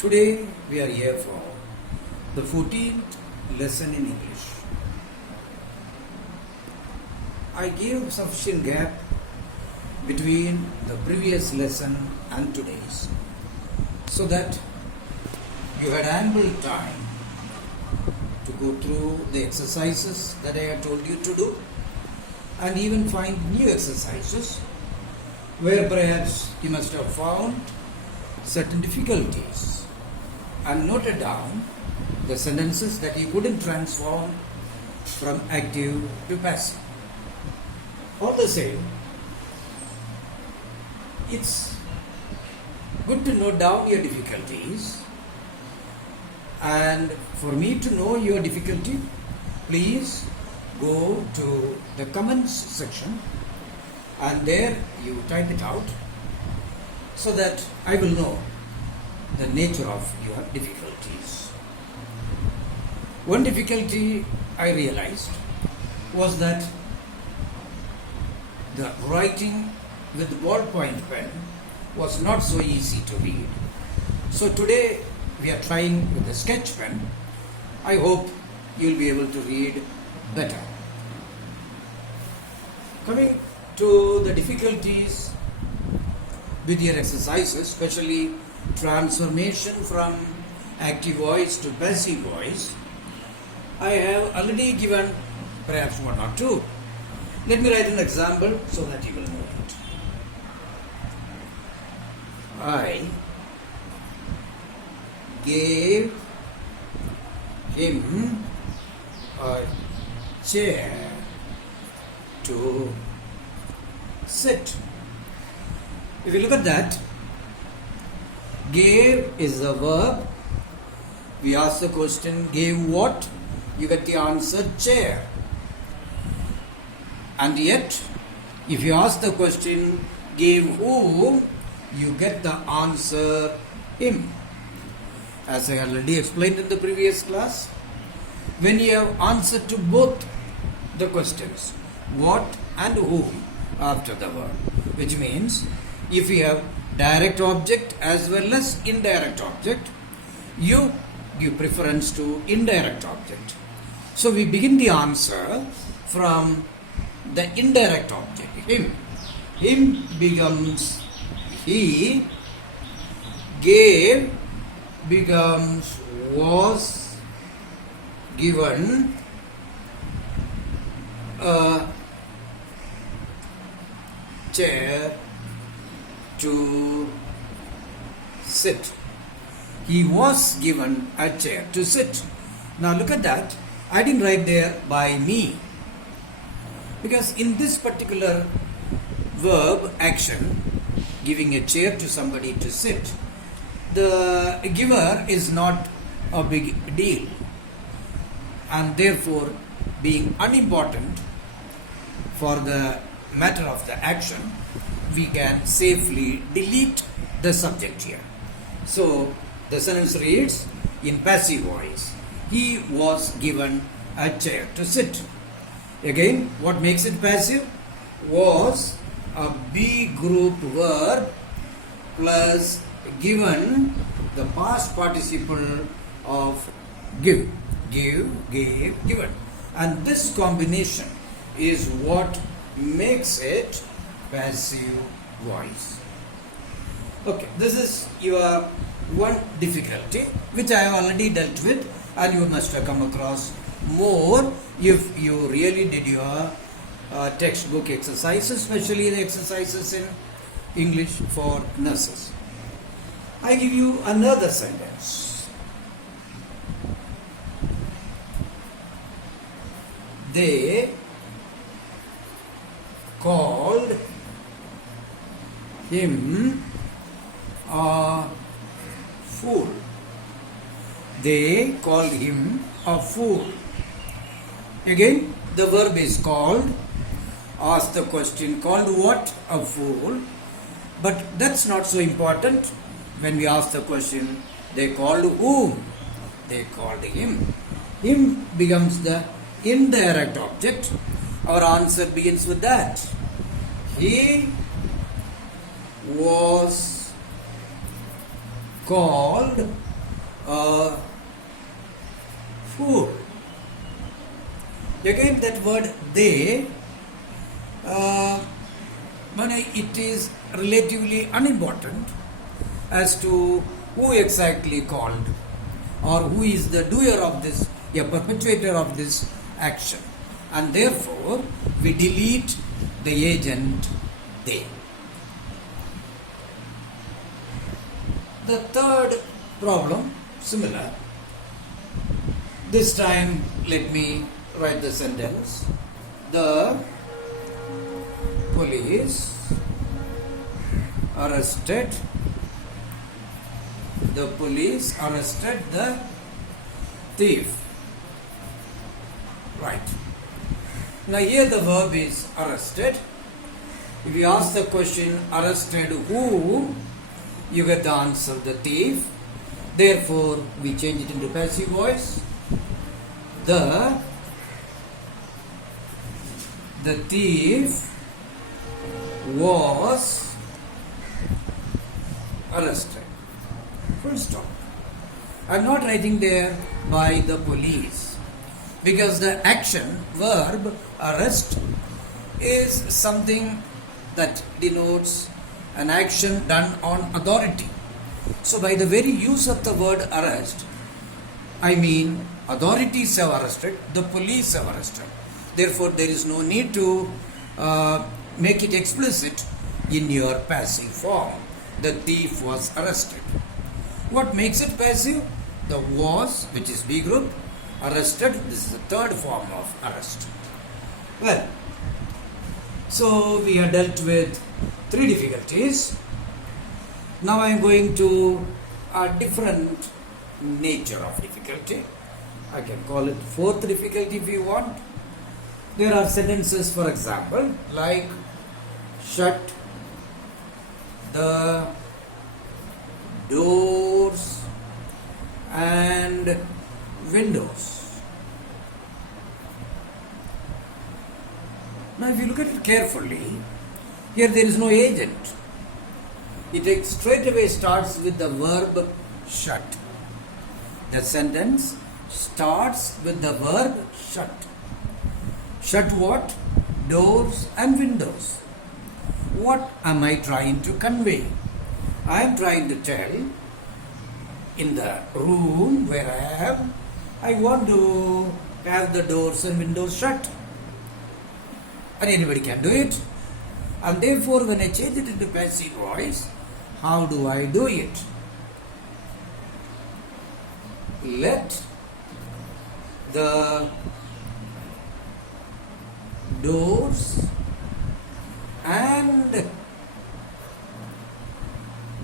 Today we are here for the 14th lesson in English. I gave sufficient gap between the previous lesson and today's so that you had ample time to go through the exercises that I had told you to do and even find new exercises where perhaps you must have found certain difficulties and noted down the sentences that you couldn't transform from active to passive. All the same, it's good to note down your difficulties, and for me to know your difficulty, please go to the comments section and there you type it out so that I will know the nature of your difficulties. One difficulty I realized was that the writing with ballpoint pen was not so easy to read. So today we are trying with the sketch pen. I hope you'll be able to read better. Coming to the difficulties with your exercises, especially transformation from active voice to passive voice, I have already given perhaps one or two. Let me write an example so that you will know it. I gave him a chair to sit. If you look at that, gave is a verb. We ask the question, gave what? You get the answer, chair. And yet, if you ask the question, gave whom? You get the answer, him. As I already explained in the previous class, when you have answered to both the questions, what and whom, after the verb, which means if you have direct object as well as indirect object, you give preference to indirect object. So we begin the answer from the indirect object, him. Him becomes he, gave becomes was given, a chair to sit. He was given a chair to sit. Now look at that. I didn't write there by me, because in this particular verb action, giving a chair to somebody to sit, the giver is not a big deal, and therefore being unimportant for the matter of the action, we can safely delete the subject here. So the sentence reads in passive voice, he was given a chair to sit. Again, what makes it passive? Was a be group verb plus given, the past participle of give. Give, gave, given. And this combination is what makes it passive voice. Okay, this is your one difficulty which I have already dealt with, and you must have come across more if you really did your textbook exercises, especially the exercises in English for nurses. I give you another sentence. They called him a fool. They called him a fool. Again, the verb is called. Ask the question, called what? A fool. But that's not so important. When we ask the question, they called whom? They called him. Him becomes the indirect object. Our answer begins with that. He was called uh, food. Again, that word they, when it is relatively unimportant as to who exactly called or who is the doer of this, a perpetuator of this action, and therefore we delete the agent they. The third problem, similar. This time, let me write the sentence. The police arrested the thief. Right. Now here the verb is arrested. If you ask the question, arrested who, you get the answer, the thief. Therefore, we change it into passive voice. The thief was arrested. Full stop. I am not writing there by the police, because the action, verb, arrest is something that denotes an action done on authority. So by the very use of the word arrest, I mean authorities have arrested, the police have arrested. Therefore, there is no need to make it explicit in your passive form. The thief was arrested. What makes it passive? The was, which is B group, arrested. This is the third form of arrest. Well, so we have dealt with 3 difficulties. Now I am going to a different nature of difficulty. I can call it 4th difficulty if you want. There are sentences, for example, like shut the doors and windows. Now if you look at it carefully, here there is no agent. It straight away starts with the verb shut. The sentence starts with the verb shut. Shut what? Doors and windows. What am I trying to convey? I am trying to tell, in the room where I am, I want to have the doors and windows shut. And anybody can do it. And therefore, when I change it into passive voice, how do I do it? Let the doors and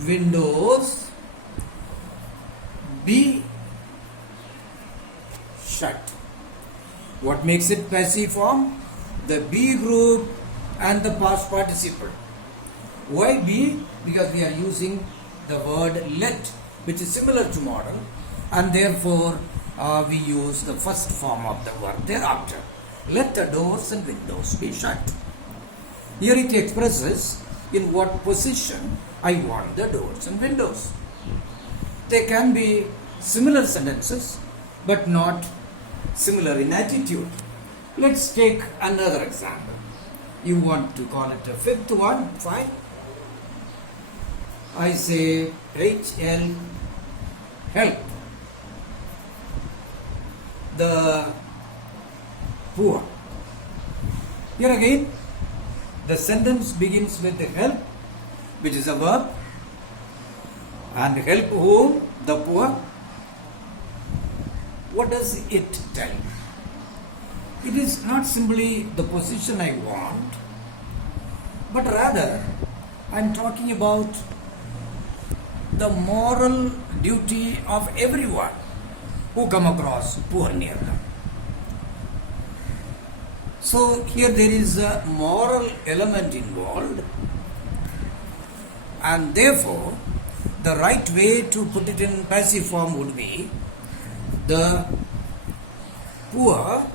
windows be shut. What makes it passive form? The be group and the past participle. Why be? Because we are using the word let, which is similar to modal, and therefore we use the first form of the verb thereafter. Let the doors and windows be shut. Here it expresses in what position I want the doors and windows. They can be similar sentences, but not similar in attitude. Let's take another example. You want to call it a 5th one, fine. I say HL, help the poor. Here again, the sentence begins with help, which is a verb, and help whom? The poor. What does it tell? It is not simply the position I want, but rather I am talking about the moral duty of everyone who come across poor near them. So here there is a moral element involved, and therefore the right way to put it in passive form would be the poor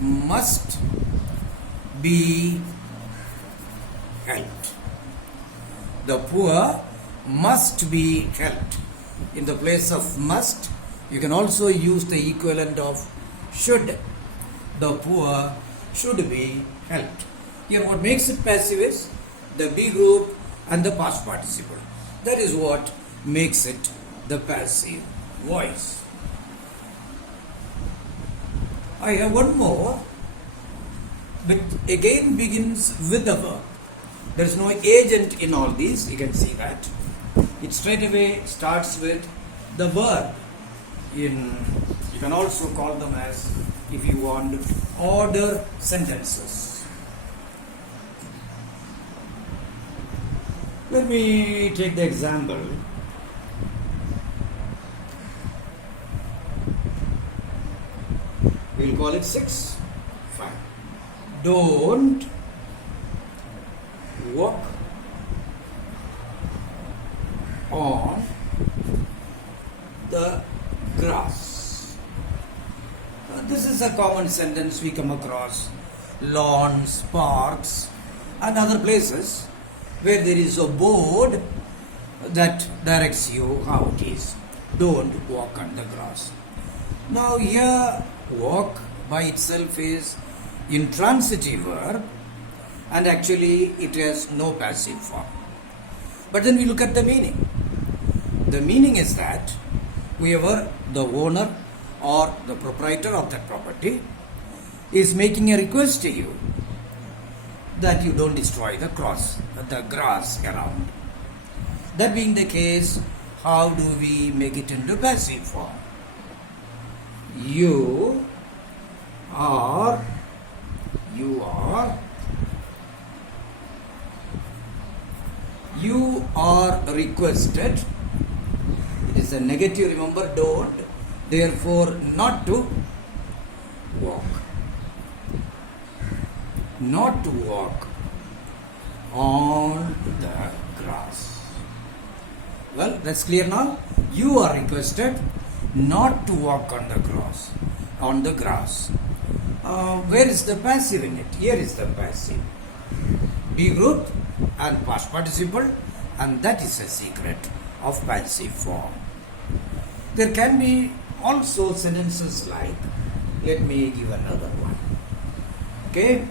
must be helped. The poor must be helped. In the place of must, you can also use the equivalent of should. The poor should be helped. Here what makes it passive is the be group and the past participle. That is what makes it the passive voice. I have one more, which again begins with the verb. There is no agent in all these, you can see that. It straight away starts with the verb. You can also call them as, if you want, order sentences. Let me take the example. We'll call it 6. Fine. Don't walk on the grass. This is a common sentence we come across lawns, parks, and other places where there is a board that directs you how it is. Don't walk on the grass. Now here, walk by itself is intransitive verb, and actually it has no passive form. But then we look at the meaning. The meaning is that whoever the owner or the proprietor of that property is making a request to you that you don't destroy the grass around. That being the case, how do we make it into passive form? You are requested. It is a negative, remember, don't. Therefore, not to walk. Not to walk on the grass. Well, that's clear now. You are requested not to walk on the grass. Where is the passive in it? Here is the passive. Be group and past participle, and that is a secret of passive form. There can be also sentences like, let me give another one. Okay?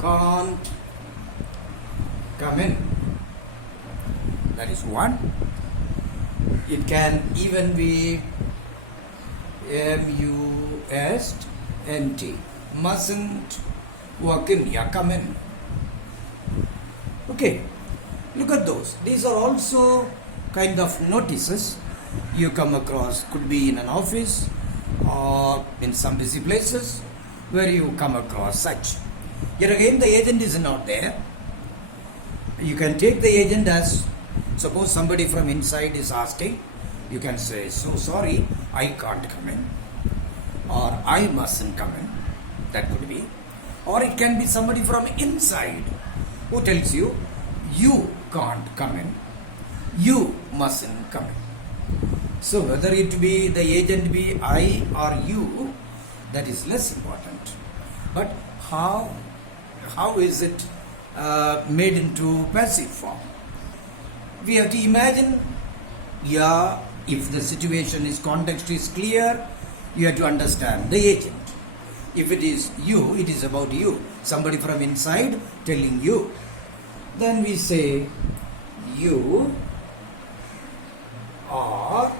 Can't come in. That is one. It can even be must, mustn't walk in, yeah, come in. Okay, look at those. These are also kind of notices you come across. Could be in an office or in some busy places where you come across such. Yet again, the agent is not there. You can take the agent as, suppose somebody from inside is asking, you can say, so sorry, I can't come in, or I mustn't come in. That could be. Or it can be somebody from inside who tells you, you can't come in, you mustn't come in. So whether it be the agent be I or you, that is less important. But how is it made into passive form? We have to imagine, if the situation is, context is clear, you have to understand the agent. If it is you, it is about you. Somebody from inside telling you. Then we say, you are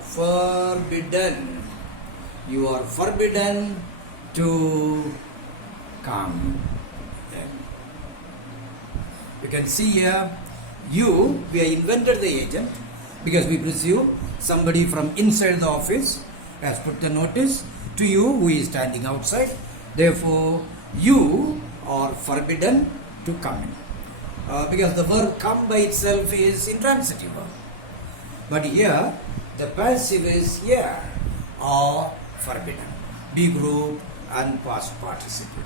forbidden. You are forbidden to come in. You can see here, we have invented the agent because we presume somebody from inside the office has put the notice to you who is standing outside. Therefore, you are forbidden to come in. Because the verb come by itself is intransitive verb. But here, the passive is here, or forbidden. Be group and past participle.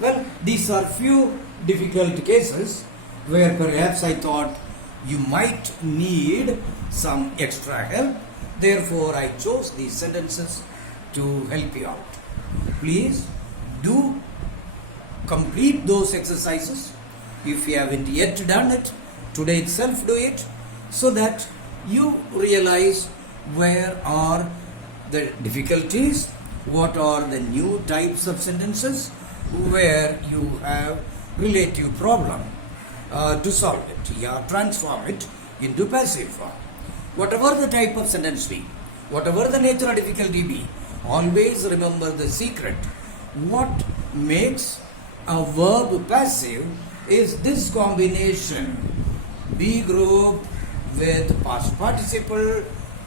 Well, these are few difficult cases where perhaps I thought you might need some extra help. Therefore, I chose these sentences to help you out. Please do complete those exercises If you haven't yet done it, today itself do it, so that you realize where are the difficulties, what are the new types of sentences where you have relative problem to solve it, transform it into passive form. Whatever the type of sentence be, whatever the nature of difficulty be, always remember the secret. What makes a verb passive is this combination, be group with past participle,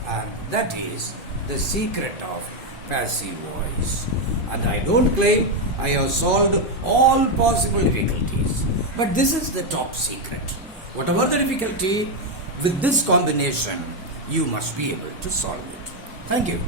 and that is the secret of passive voice. And I don't claim I have solved all possible difficulties, but this is the top secret. Whatever the difficulty, with this combination, you must be able to solve it. Thank you.